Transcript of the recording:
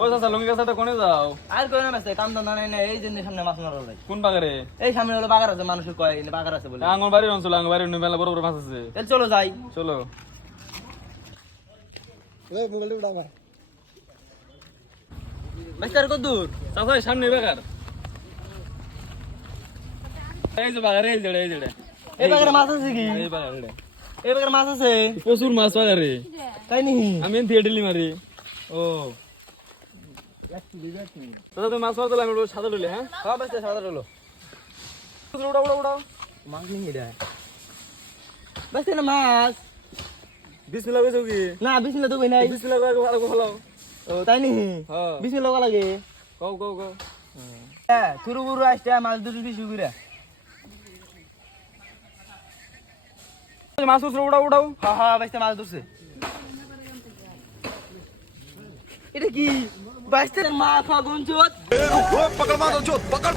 ও চাচা লঙ্গি গাছটা কোনে যাও? আর কই না বাস্তে কাম দানা নাই না এই জন্য সামনে মাছ মারা যায়। কোন বাগারে? এই সামনে হলো বাগার আছে মানুষ কয় এনে বাগার আছে বলে। আঙ্গন বাড়ির অঞ্চল, আঙ্গন বাড়ির মেলা বড় বড় মাছ আছে। তাহলে চলো যাই। চলো। এই মোবাইলটা উঠা ভাই। বাস্তে আর কত দূর? চাচা সামনে বাগার। এই যে বাগারে এই যে এই বাগারে মাছ আছে কি? এই বাগারে। এই বাগারে মাছ আছে? প্রচুর মাছ বাগারে। তাই নি? আমি থিয়েটারলি মারি। ও দাদা তুমি মাছ মারতে আমি সাদা ডলে হ্যাঁ হ্যাঁ বাস্তে সাদা হলো। উড়াও উড়াও উড়াও মাছ নি এটা। বাস্তে না মাছ। বিসমিল্লাহ কইছো কি না বিসমিল্লাহ তো কই নাই। বিসমিল্লাহ করে ভালো ভালো ও তাই নি? হ্যাঁ বিসমিল্লাহ করা লাগে। কও কও কও হ্যাঁ থুরু বুরু আসতে মাছ দুটো দিছি ঘুরে। মাছ উড়াও উড়াও উড়াও হ্যাঁ হ্যাঁ বাস্তে মাছ ধরছে। এটা কি? বাস্তে মা ফাগুন চোদ। पकड़ मारो जो पकड़